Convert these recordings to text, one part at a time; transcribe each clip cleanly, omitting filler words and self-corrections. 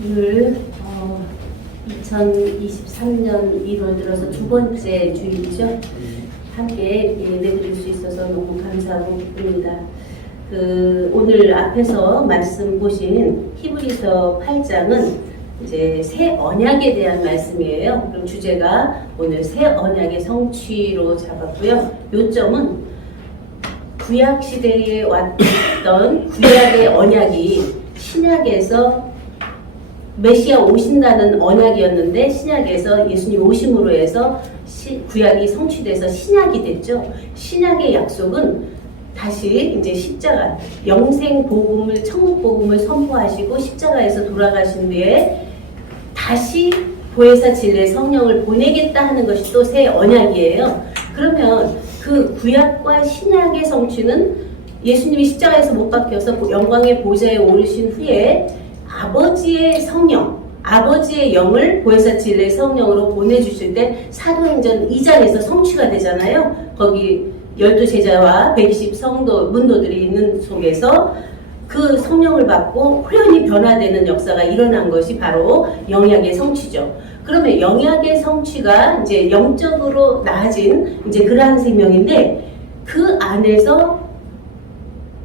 오늘 2023년 1월 들어서 두 번째 주일이죠. 함께 예배드릴 수 있어서 너무 감사하고 기쁩니다. 오늘 앞에서 말씀 보신 히브리서 8장은 이제 새 언약에 대한 말씀이에요. 그럼 주제가 오늘 새 언약의 성취로 잡았고요. 요점은 구약 시대에 왔던 구약의 언약이 신약에서 메시아 오신다는 언약이었는데 신약에서 예수님 오심으로 해서 구약이 성취돼서 신약이 됐죠. 신약의 약속은 다시 이제 십자가, 영생 복음을, 천국 복음을 선포하시고 십자가에서 돌아가신 뒤에 다시 보혜사 진례 성령을 보내겠다 하는 것이 또 새 언약이에요. 그러면 그 구약과 신약의 성취는 예수님이 십자가에서 못 박혀서 영광의 보좌에 오르신 후에 아버지의 성령, 아버지의 영을 보혜사 진례 성령으로 보내주실 때 사도행전 2장에서 성취가 되잖아요. 거기 12제자와 120 성도, 문도들이 있는 속에서 그 성령을 받고 후련히 변화되는 역사가 일어난 것이 바로 영약의 성취죠. 그러면 영약의 성취가 이제 영적으로 나아진 이제 그러한 생명인데 그 안에서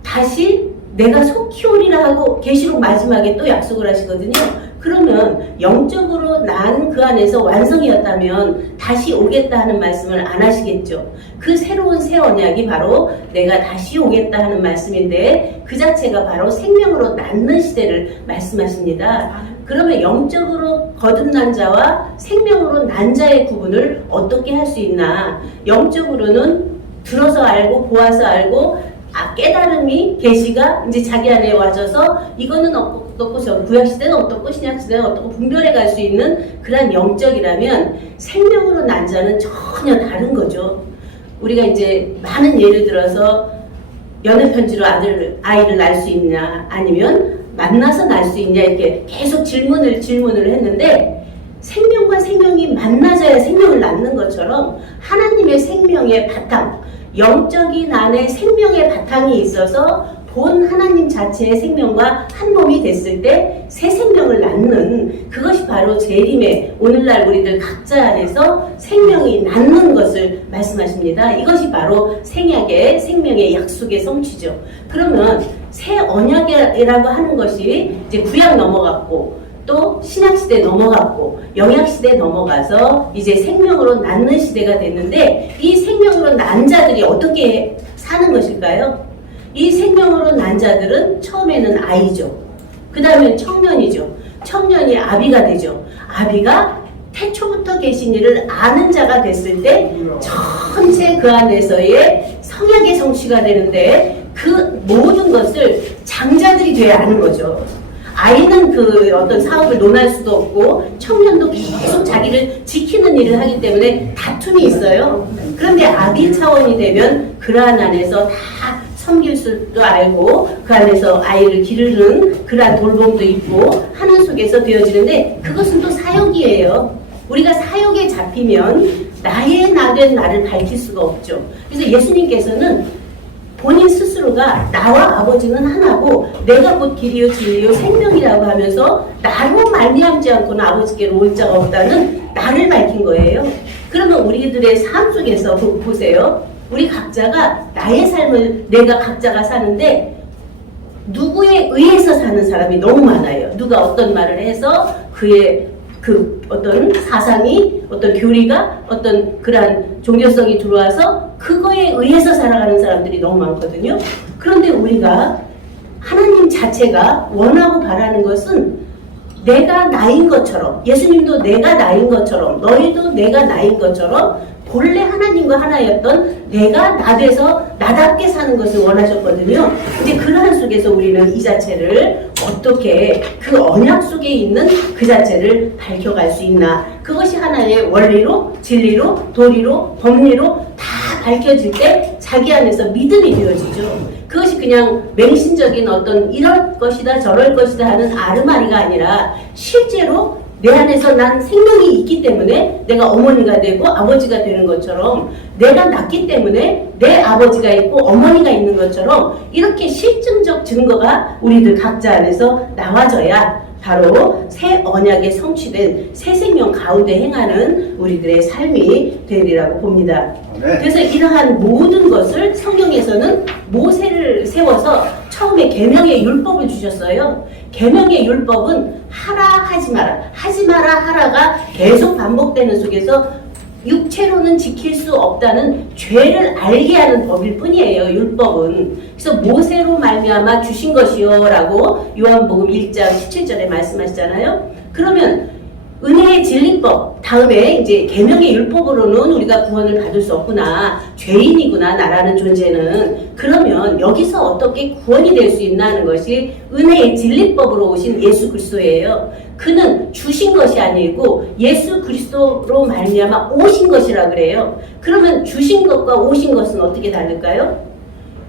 다시 내가 속히 오리라 하고 계시록 마지막에 또 약속을 하시거든요. 그러면 영적으로 난 그 안에서 완성이었다면 다시 오겠다 하는 말씀을 안 하시겠죠. 그 새로운 새 언약이 바로 내가 다시 오겠다 하는 말씀인데 그 자체가 바로 생명으로 낳는 시대를 말씀하십니다. 그러면 영적으로 거듭난 자와 생명으로 난 자의 구분을 어떻게 할 수 있나? 영적으로는 들어서 알고 보아서 알고 깨달음이 계시가 이제 자기 안에 와져서 이거는 어떻고 구약시대는 어떻고 신약시대는 어떻고 분별해 갈 수 있는 그런 영적이라면 생명으로 난 자는 전혀 다른 거죠. 우리가 이제 많은 예를 들어서 연애편지로 아이를 낳을 수 있냐 아니면 만나서 낳을 수 있냐 이렇게 계속 질문을 했는데 생명과 생명이 만나져야 생명을 낳는 것처럼 하나님의 생명의 바탕, 영적인 안에 생명의 바탕이 있어서 본 하나님 자체의 생명과 한 몸이 됐을 때 새 생명을 낳는 그것이 바로 재림의 오늘날 우리들 각자 안에서 생명이 낳는 것을 말씀하십니다. 이것이 바로 생약의 생명의 약속의 성취죠. 그러면 새 언약이라고 하는 것이 이제 구약 넘어갔고 또 신약시대 넘어갔고 영약시대 넘어가서 이제 생명으로 낳는 시대가 됐는데 이 생명으로 난 자들이 어떻게 사는 것일까요? 이 생명으로 난 자들은 처음에는 아이죠. 그 다음에 청년이죠. 청년이 아비가 되죠. 아비가 태초부터 계신 이를 아는 자가 됐을 때 전체 그 안에서의 성약의 성취가 되는데 그 모든 것을 장자들이 돼야 아는 거죠. 아이는 그 어떤 사업을 논할 수도 없고 청년도 계속 자기를 지키는 일을 하기 때문에 다툼이 있어요. 그런데 아비 차원이 되면 그러한 안에서 다 섬길 수도 알고 그 안에서 아이를 기르는 그러한 돌봄도 있고 하는 속에서 되어지는데 그것은 또 사역이에요. 우리가 사역에 잡히면 나의 나된 나를 밝힐 수가 없죠. 그래서 예수님께서는 본인 스스로가 나와 아버지는 하나고 내가 곧 길이요 진리요 생명이라고 하면서 나로 말미암지 않고는 아버지께로 올 자가 없다는 나를 밝힌 거예요. 그러면 우리들의 삶 속에서 보세요. 우리 각자가 나의 삶을 내가 각자가 사는데 누구에 의해서 사는 사람이 너무 많아요. 누가 어떤 말을 해서 그의 그 어떤 사상이 어떤 교리가 어떤 그러한 종교성이 들어와서 그거에 의해서 살아가는 사람들이 너무 많거든요. 그런데 우리가 하나님 자체가 원하고 바라는 것은 내가 나인 것처럼 예수님도 내가 나인 것처럼 너희도 내가 나인 것처럼 본래 하나님과 하나였던 내가 나 돼서 나답게 사는 것을 원하셨거든요. 이제 그러한 속에서 우리는 이 자체를 어떻게 그 언약 속에 있는 그 자체를 밝혀갈 수 있나. 그것이 하나의 원리로 진리로 도리로 법리로 다 밝혀질 때 자기 안에서 믿음이 되어지죠. 그것이 그냥 맹신적인 어떤 이럴 것이다 저럴 것이다 하는 아르마리가 아니라 실제로 내 안에서 난 생명이 있기 때문에 내가 어머니가 되고 아버지가 되는 것처럼 내가 낳기 때문에 내 아버지가 있고 어머니가 있는 것처럼 이렇게 실증적 증거가 우리들 각자 안에서 나와져야 바로 새 언약에 성취된 새 생명 가운데 행하는 우리들의 삶이 되리라고 봅니다. 네. 그래서 이러한 모든 것을 성경에서는 모세를 세워서 처음에 계명의 율법을 주셨어요. 계명의 율법은 하라 하지 마라 하지 마라 하라가 계속 반복되는 속에서 육체로는 지킬 수 없다는 죄를 알게 하는 법일 뿐이에요. 율법은. 그래서 모세로 말미암아 주신 것이요라고 요한복음 1장 17절에 말씀하시잖아요. 그러면 은혜의 진리법 다음에 이제 계명의 율법으로는 우리가 구원을 받을 수 없구나, 죄인이구나 나라는 존재는. 그러면 여기서 어떻게 구원이 될 수 있나 하는 것이 은혜의 진리법으로 오신 예수 그리스도예요. 그는 주신 것이 아니고 예수 그리스도로 말미암아 오신 것이라 그래요. 그러면 주신 것과 오신 것은 어떻게 다를까요?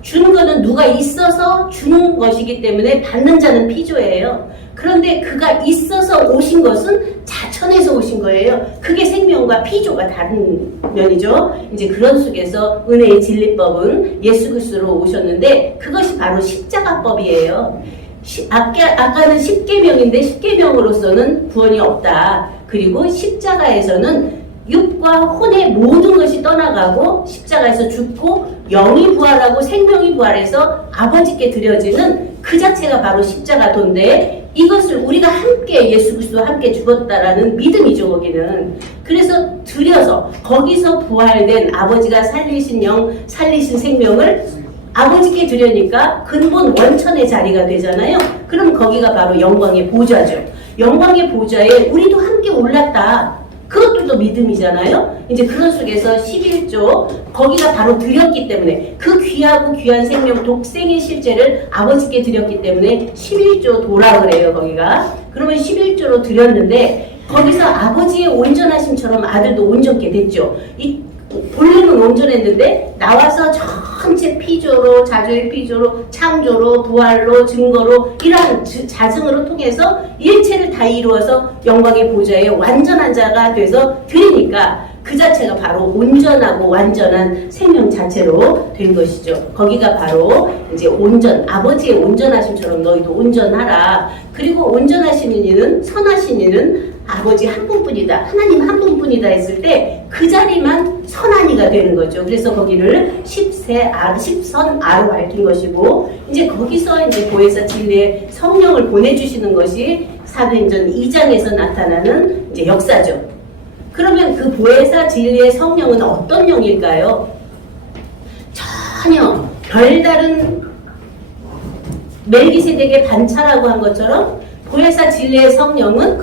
준 거는 누가 있어서 주는 것이기 때문에 받는 자는 피조예요. 그런데 그가 있어서 오신 것은 자천에서 오신 거예요. 그게 생명과 피조가 다른 면이죠. 이제 그런 속에서 은혜의 진리법은 예수 그리스도로 오셨는데 그것이 바로 십자가법이에요. 아까는 십계명인데 십계명으로서는 구원이 없다. 그리고 십자가에서는 육과 혼의 모든 것이 떠나가고 십자가에서 죽고 영이 부활하고 생명이 부활해서 아버지께 드려지는 그 자체가 바로 십자가도인데 이것을 우리가 함께 예수 그리스도와 함께 죽었다라는 믿음이죠. 거기는. 그래서 드려서 거기서 부활된 아버지가 살리신 영, 살리신 생명을 아버지께 드려니까 근본 원천의 자리가 되잖아요. 그럼 거기가 바로 영광의 보좌죠. 영광의 보좌에 우리도 함께 올랐다. 그것도 또 믿음이잖아요. 이제 그런 속에서 11조 거기가 바로 드렸기 때문에 그 귀하고 귀한 생명 독생의 실제를 아버지께 드렸기 때문에 11조 도라 그래요. 거기가. 그러면 11조로 드렸는데 거기서 아버지의 온전하심처럼 아들도 온전케 됐죠. 본래는 온전했는데 나와서 전체 피조로, 자조의 피조로, 창조로, 부활로, 증거로 이러한 자증으로 통해서 일체를 다 이루어서 영광의 보좌에 완전한 자가 돼서 드리니까 그 자체가 바로 온전하고 완전한 생명 자체로 된 것이죠. 거기가 바로 이제 온전, 아버지의 온전하심처럼 너희도 온전하라. 그리고 온전하신 이는, 선하신 이는 아버지 한 분뿐이다. 하나님 한 분뿐이다 했을 때 그 자리만 선한이가 되는 거죠. 그래서 거기를 10선 아로 밝힌 것이고 이제 거기서 이제 보혜사 진리의 성령을 보내주시는 것이 사도행전 2장에서 나타나는 이제 역사죠. 그러면 그 보혜사 진리의 성령은 어떤 영일까요? 전혀 별다른 멜기세덱의 반차라고 한 것처럼 보혜사 진리의 성령은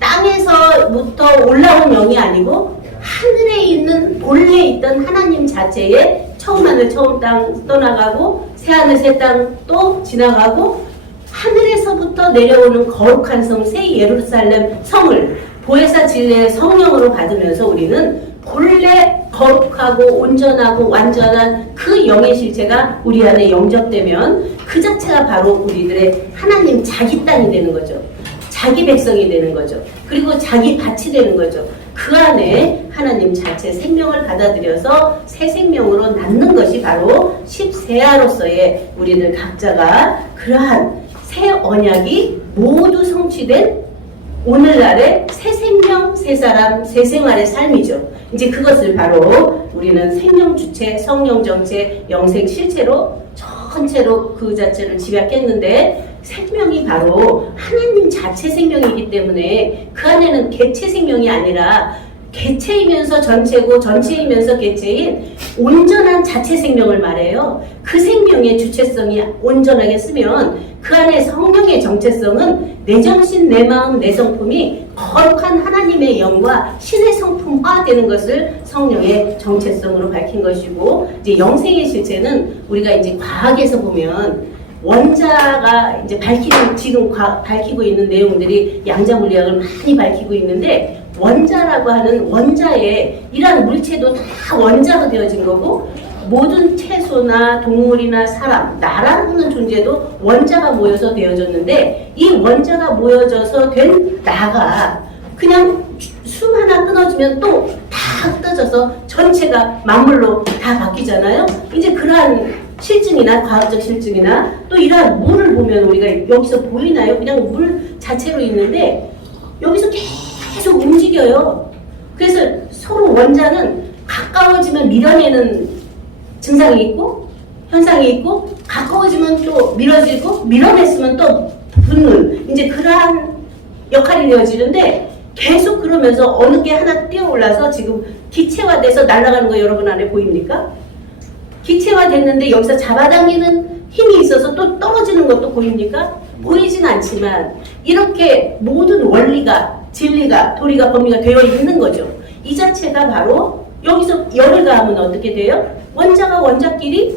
땅에서부터 올라온 영이 아니고 하늘에 있는 본래 있던 하나님 자체의 처음 하늘 처음 땅 떠나가고 새 하늘 새 땅 또 지나가고 하늘에서부터 내려오는 거룩한 성 새 예루살렘 성을 보혜사 진리의 성령으로 받으면서 우리는 본래 거룩하고 온전하고 완전한 그 영의 실체가 우리 안에 영접되면 그 자체가 바로 우리들의 하나님 자기 땅이 되는 거죠. 자기 백성이 되는 거죠. 그리고 자기 밭이 되는 거죠. 그 안에 하나님 자체 생명을 받아들여서 새 생명으로 낳는 것이 바로 십세아로서의 우리들 각자가 그러한 새 언약이 모두 성취된 오늘날의 새 생명, 새 사람, 새 생활의 삶이죠. 이제 그것을 바로 우리는 생명 주체, 성령 정체, 영생 실체로 전체로 그 자체를 집약했는데 생명이 바로 하나님 자체 생명이기 때문에 그 안에는 개체 생명이 아니라 개체이면서 전체고 전체이면서 개체인 온전한 자체 생명을 말해요. 그 생명의 주체성이 온전하게 쓰면 그 안에 성령의 정체성은 내 정신, 내 마음, 내 성품이 거룩한 하나님의 영과 신의 성품화 되는 것을 성령의 정체성으로 밝힌 것이고 이제 영생의 실체는 우리가 이제 과학에서 보면 원자가 이제 지금 밝히고 있는 내용들이 양자 물리학을 많이 밝히고 있는데 원자라고 하는 원자에 이러한 물체도 다 원자로 되어진 거고 모든 채소나 동물이나 사람, 나라는 하는 존재도 원자가 모여서 되어졌는데 이 원자가 모여져서 된 나가 그냥 숨 하나 끊어지면 또 다 흩어져서 전체가 만물로 다 바뀌잖아요. 이제 그러한 실증이나 과학적 실증이나 또 이러한 물을 보면 우리가 여기서 보이나요? 그냥 물 자체로 있는데 여기서 계속 움직여요. 그래서 서로 원자는 가까워지면 밀어내는 증상이 있고 현상이 있고 가까워지면 또 밀어지고 밀어냈으면 또 붙는 이제 그러한 역할이 되어지는데 계속 그러면서 어느 게 하나 뛰어올라서 지금 기체화돼서 날아가는 거 여러분 안에 보입니까? 기체화됐는데 여기서 잡아당기는 힘이 있어서 또 떨어지는 것도 보입니까? 보이진 않지만 이렇게 모든 원리가 진리가 도리가 법리가 되어 있는 거죠. 이 자체가 바로 여기서 열을 가하면 어떻게 돼요? 원자가 원자끼리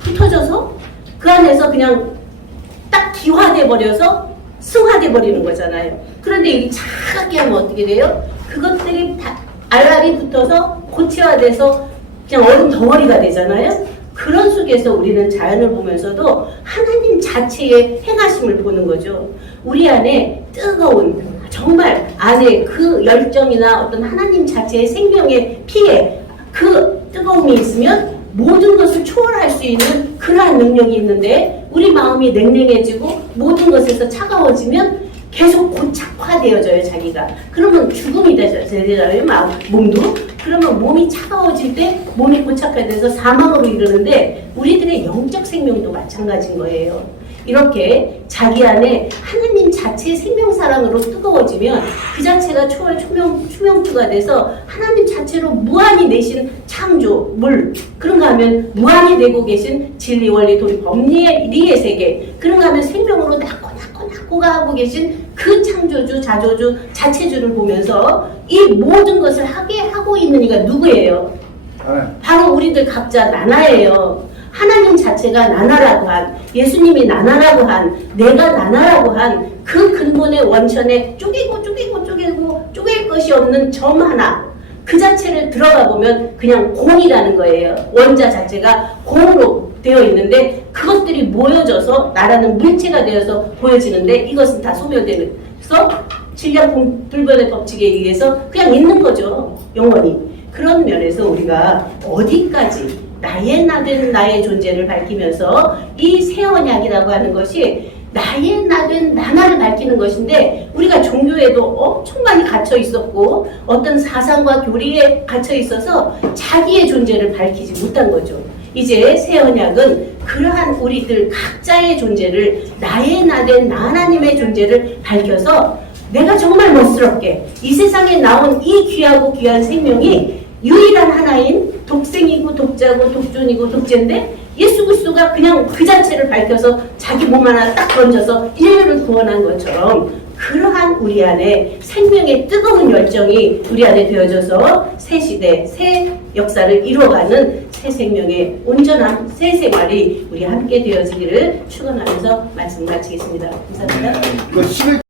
흩어져서 그 안에서 그냥 딱 기화돼 버려서 승화돼 버리는 거잖아요. 그런데 이 차갑게 하면 어떻게 돼요? 그것들이 알알이 붙어서 고체화돼서 그냥 얼음 덩어리가 되잖아요. 그런 속에서 우리는 자연을 보면서도 하나님 자체의 행하심을 보는 거죠. 우리 안에 뜨거운 정말 안에 그 열정이나 어떤 하나님 자체의 생명의 피에 그 뜨거움이 있으면 모든 것을 초월할 수 있는 그러한 능력이 있는데 우리 마음이 냉랭해지고 모든 것에서 차가워지면 계속 고착화되어져요, 자기가. 그러면 죽음이 되잖아요, 몸도. 그러면 몸이 차가워질 때 몸이 고착화돼서 사망으로 이르는데 우리들의 영적 생명도 마찬가지인 거예요. 이렇게 자기 안에 하나님 자체의 생명사랑으로 뜨거워지면 그 자체가 초월 초명주가 돼서 하나님 자체로 무한히 내신 창조, 물 그런가 하면 무한히 내고 계신 진리, 원리, 도리, 법리의 세계 그런가 하면 생명으로 낳고 하고 계신 그 창조주, 자조주, 자체주를 보면서 이 모든 것을 하게 하고 있는 이가 누구예요? 바로 우리들 각자 나나예요. 하나님 자체가 나나라고 한, 예수님이 나나라고 한, 내가 나나라고 한 그 근본의 원천에 쪼갤 것이 없는 점 하나 그 자체를 들어가 보면 그냥 공이라는 거예요. 원자 자체가 공으로 되어 있는데 그것들이 모여져서 나라는 물체가 되어서 보여지는데 이것은 다 소멸되면서 질량 불변의 법칙에 의해서 그냥 있는 거죠. 영원히. 그런 면에서 우리가 어디까지 나의 나된 나의 존재를 밝히면서 이 새 언약이라고 하는 것이 나의 나된 나나를 밝히는 것인데 우리가 종교에도 엄청 많이 갇혀 있었고 어떤 사상과 교리에 갇혀 있어서 자기의 존재를 밝히지 못한 거죠. 이제 새 언약은 그러한 우리들 각자의 존재를 나의 나된 나 하나님의 존재를 밝혀서 내가 정말 멋스럽게 이 세상에 나온 이 귀하고 귀한 생명이 유일한 하나인 독생이고 독자고 독존이고 독재인데 예수 그리스도가 그냥 그 자체를 밝혀서 자기 몸 하나 딱 던져서 인류를 구원한 것처럼 그러한 우리 안에 생명의 뜨거운 열정이 우리 안에 되어져서 새 시대, 새 역사를 이루어가는 새 생명의 온전한 새 생활이 우리 함께 되어지기를 축원하면서 말씀 마치겠습니다. 감사합니다.